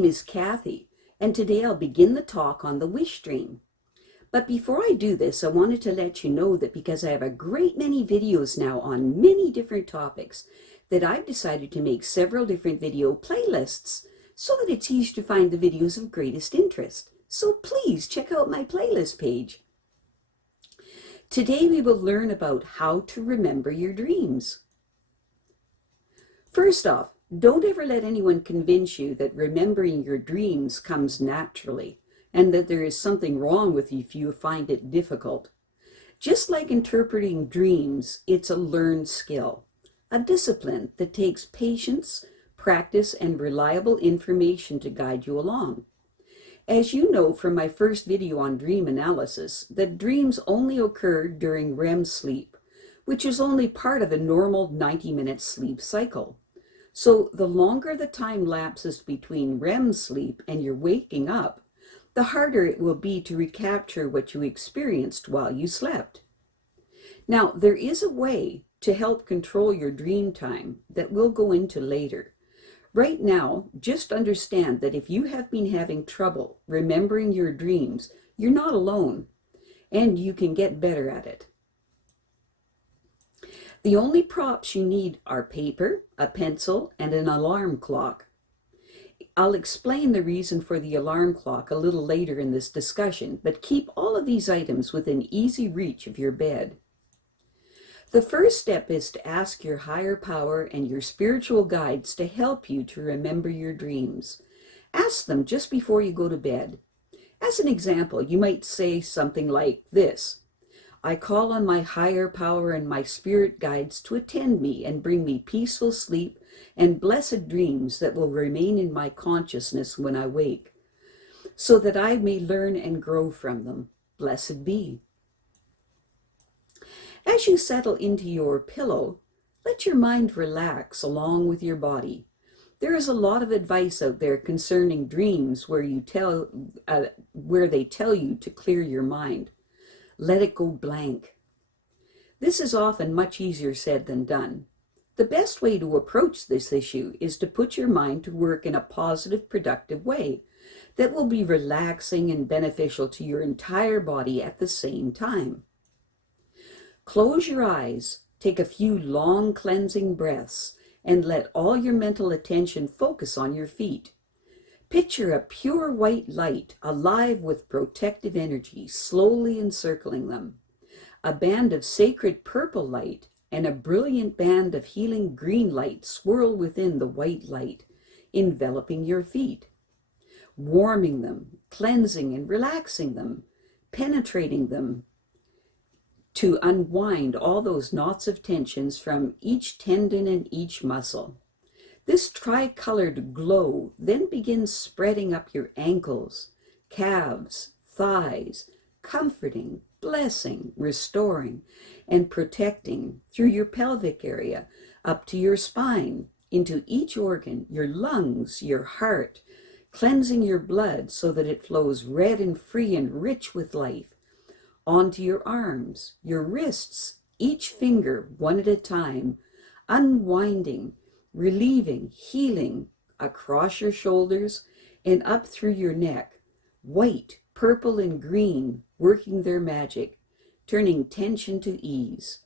name is Kathy, and today I'll begin the talk on the wish dream. But before I do this, I wanted to let you know that because I have a great many videos now on many different topics, that I've decided to make several different video playlists so that it's easy to find the videos of greatest interest. So please check out my playlist page. Today we will learn about how to remember your dreams. First off, don't ever let anyone convince you that remembering your dreams comes naturally and that there is something wrong with you if you find it difficult. Just like interpreting dreams, it's a learned skill, a discipline that takes patience, practice, and reliable information to guide you along. As you know from my first video on dream analysis, that dreams only occur during REM sleep, which is only part of a normal 90-minute sleep cycle. So the longer the time lapses between REM sleep and your waking up, the harder it will be to recapture what you experienced while you slept. Now, there is a way to help control your dream time that we'll go into later. Right now, just understand that if you have been having trouble remembering your dreams, you're not alone, and you can get better at it. The only props you need are paper, a pencil, and an alarm clock. I'll explain the reason for the alarm clock a little later in this discussion, but keep all of these items within easy reach of your bed. The first step is to ask your higher power and your spiritual guides to help you to remember your dreams. Ask them just before you go to bed. As an example, you might say something like this: I call on my higher power and my spirit guides to attend me and bring me peaceful sleep and blessed dreams that will remain in my consciousness when I wake, so that I may learn and grow from them. Blessed be. As you settle into your pillow, let your mind relax along with your body. There is a lot of advice out there concerning dreams where they tell you to clear your mind. Let it go blank. This is often much easier said than done. The best way to approach this issue is to put your mind to work in a positive, productive way that will be relaxing and beneficial to your entire body at the same time. Close your eyes, take a few long cleansing breaths, and let all your mental attention focus on your feet. Picture a pure white light, alive with protective energy, slowly encircling them. A band of sacred purple light and a brilliant band of healing green light swirl within the white light, enveloping your feet, warming them, cleansing and relaxing them, penetrating them to unwind all those knots of tensions from each tendon and each muscle. This tri-colored glow then begins spreading up your ankles, calves, thighs, comforting, blessing, restoring, and protecting through your pelvic area, up to your spine, into each organ, your lungs, your heart, cleansing your blood so that it flows red and free and rich with life, onto your arms, your wrists, each finger one at a time, unwinding, relieving, healing across your shoulders and up through your neck, white, purple, and green working their magic, turning tension to ease,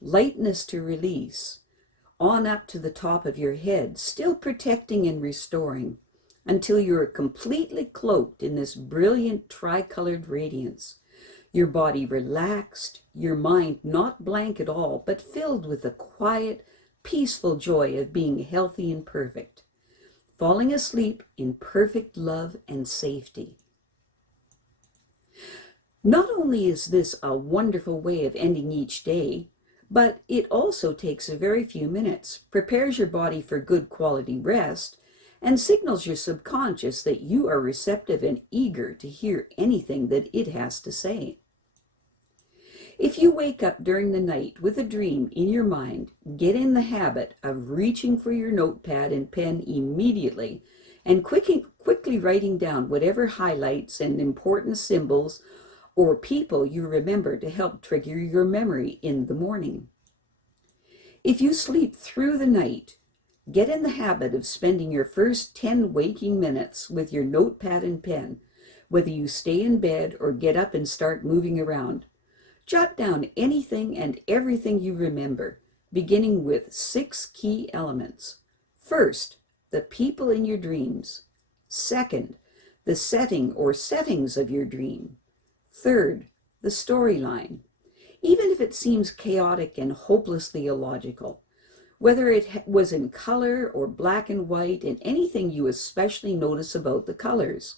lightness to release, on up to the top of your head, still protecting and restoring, until you are completely cloaked in this brilliant tri-colored radiance. Your body relaxed, your mind not blank at all, but filled with the quiet, peaceful joy of being healthy and perfect, falling asleep in perfect love and safety. Not only is this a wonderful way of ending each day, but it also takes a very few minutes, prepares your body for good quality rest, and signals your subconscious that you are receptive and eager to hear anything that it has to say. If you wake up during the night with a dream in your mind, get in the habit of reaching for your notepad and pen immediately and quickly writing down whatever highlights and important symbols or people you remember to help trigger your memory in the morning. If you sleep through the night, Get in the habit of spending your first 10 waking minutes with your notepad and pen, whether you stay in bed or get up and start moving around. Jot down anything and everything you remember, beginning with 6 key elements. First, the people in your dreams. Second, the setting or settings of your dream. Third, the storyline. Even if it seems chaotic and hopelessly illogical, whether it was in color or black and white, and anything you especially notice about the colors.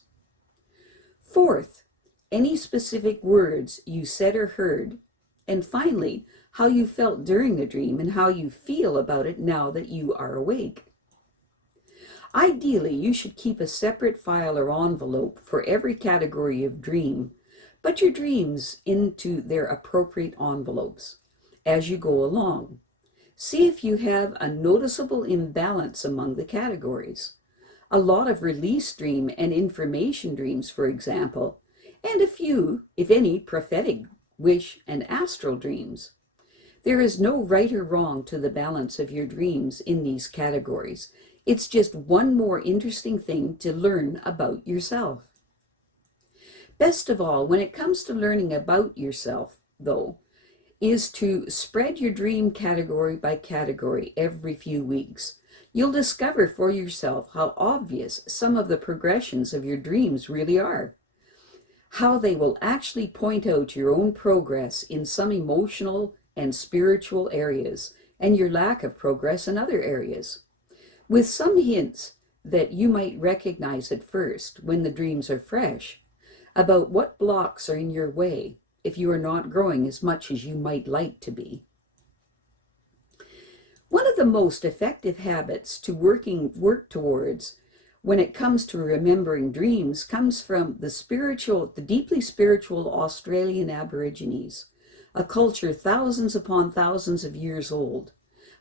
Fourth, any specific words you said or heard. And finally, how you felt during the dream and how you feel about it now that you are awake. Ideally, you should keep a separate file or envelope for every category of dream, put your dreams into their appropriate envelopes as you go along. See if you have a noticeable imbalance among the categories. A lot of release dream and information dreams, for example, and a few, if any, prophetic, wish, and astral dreams. There is no right or wrong to the balance of your dreams in these categories. It's just one more interesting thing to learn about yourself. Best of all, when it comes to learning about yourself, though, is to spread your dream category by category every few weeks. You'll discover for yourself how obvious some of the progressions of your dreams really are, how they will actually point out your own progress in some emotional and spiritual areas, and your lack of progress in other areas, with some hints that you might recognize at first when the dreams are fresh, about what blocks are in your way if you are not growing as much as you might like to be. One of the most effective habits to work towards when it comes to remembering dreams comes from the deeply spiritual Australian Aborigines, a culture thousands upon thousands of years old,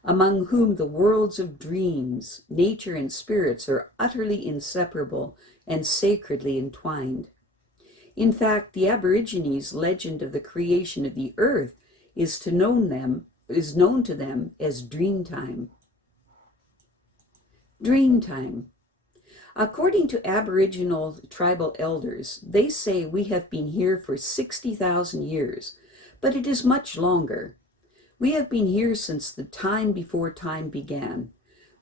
among whom the worlds of dreams, nature, and spirits are utterly inseparable and sacredly entwined. In fact, the Aborigines' legend of the creation of the earth is known to them as Dreamtime. Dreamtime. According to Aboriginal tribal elders, they say we have been here for 60,000 years, but it is much longer. We have been here since the time before time began.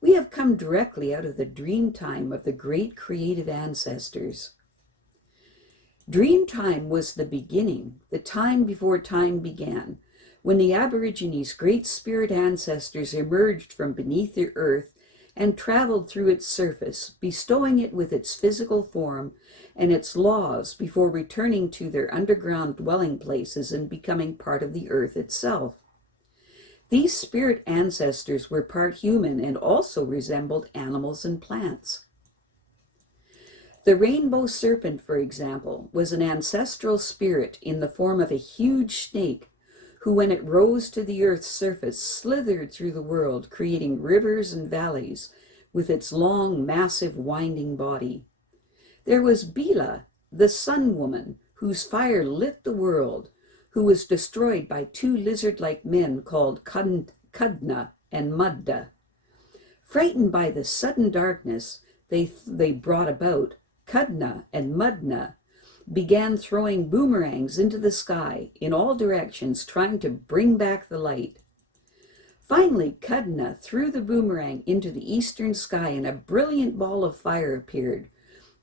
We have come directly out of the dream time of the great creative ancestors. Dreamtime was the beginning, the time before time began, when the Aborigines' great spirit ancestors emerged from beneath the earth and traveled through its surface, bestowing it with its physical form and its laws before returning to their underground dwelling places and becoming part of the earth itself. These spirit ancestors were part human and also resembled animals and plants. The rainbow serpent, for example, was an ancestral spirit in the form of a huge snake who, when it rose to the earth's surface, slithered through the world, creating rivers and valleys with its long, massive, winding body. There was Bila, the sun woman, whose fire lit the world, who was destroyed by 2 lizard-like men called Kudna and Mudda. Frightened by the sudden darkness they brought about, Kudna and Mudna began throwing boomerangs into the sky in all directions, trying to bring back the light. Finally, Kudna threw the boomerang into the eastern sky, and a brilliant ball of fire appeared,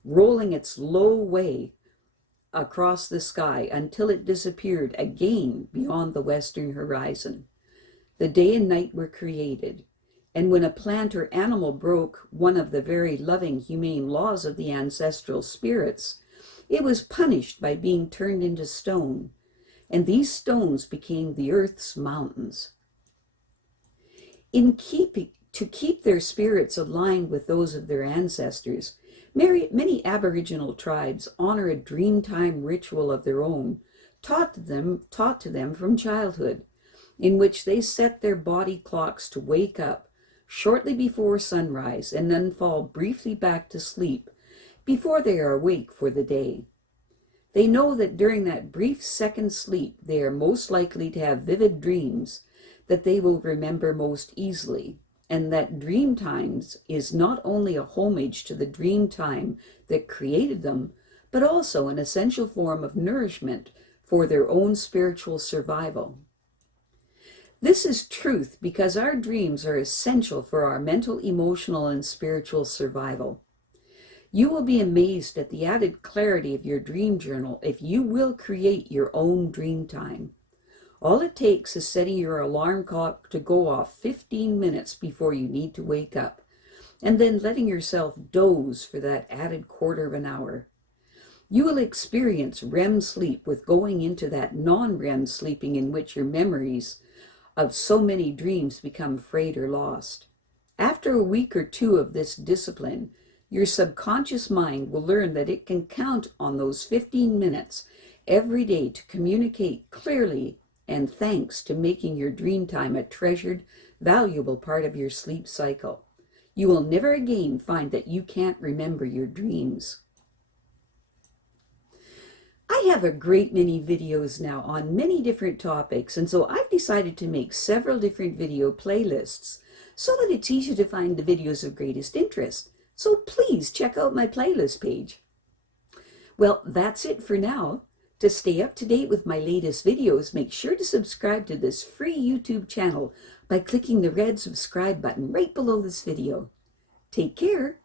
rolling its low way across the sky until it disappeared again beyond the western horizon. The day and night were created, and when a plant or animal broke one of the very loving, humane laws of the ancestral spirits, it was punished by being turned into stone, and these stones became the earth's mountains. To keep their spirits aligned with those of their ancestors, many Aboriginal tribes honor a dreamtime ritual of their own, taught to them from childhood, in which they set their body clocks to wake up shortly before sunrise and then fall briefly back to sleep before they are awake for the day. They know that during that brief second sleep they are most likely to have vivid dreams that they will remember most easily, and that dream times is not only a homage to the dream time that created them, but also an essential form of nourishment for their own spiritual survival. This is truth because our dreams are essential for our mental, emotional, and spiritual survival. You will be amazed at the added clarity of your dream journal if you will create your own dream time. All it takes is setting your alarm clock to go off 15 minutes before you need to wake up, and then letting yourself doze for that added quarter of an hour. You will experience REM sleep with going into that non-REM sleeping in which your memories of so many dreams become frayed or lost. After a week or two of this discipline, your subconscious mind will learn that it can count on those 15 minutes every day to communicate clearly, and thanks to making your dream time a treasured, valuable part of your sleep cycle. You will never again find that you can't remember your dreams. I have a great many videos now on many different topics, and so I've decided to make several different video playlists so that it's easy to find the videos of greatest interest. So please check out my playlist page. Well, that's it for now. To stay up to date with my latest videos, make sure to subscribe to this free YouTube channel by clicking the red subscribe button right below this video. Take care.